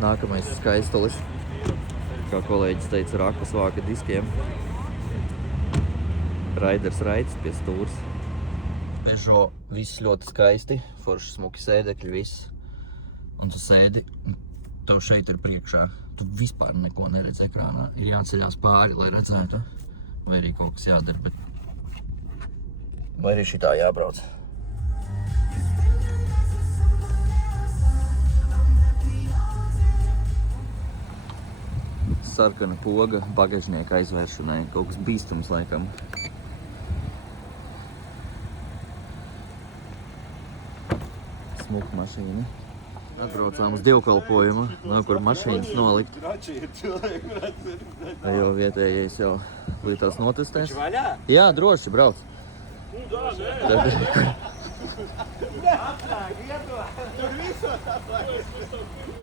Nākamais skaistulis. Kā kolēģis teica, rakas vāka diskiem. Raiders raids pie stūras. Peugeot viss ļoti skaisti, forši smuki sēdekļi, viss. Un tu sēdi, un tev šeit ir priekšā. Tu vispār neko neredz ekrānā. Ir jāceļās pāri, lai redzētu. Vai arī kaut kas jādara, bet... Vai arī šitā jābrauc. Sarkana poga bagažnieka aizvēršanai. Kaut kas bīstums laikam. Smuka mašīna. Atbraucām uz dievkalpojumu, no kur mašīnas nolikt. Vai jau vietējais jau līdz notestēs? Jā, droši brauc.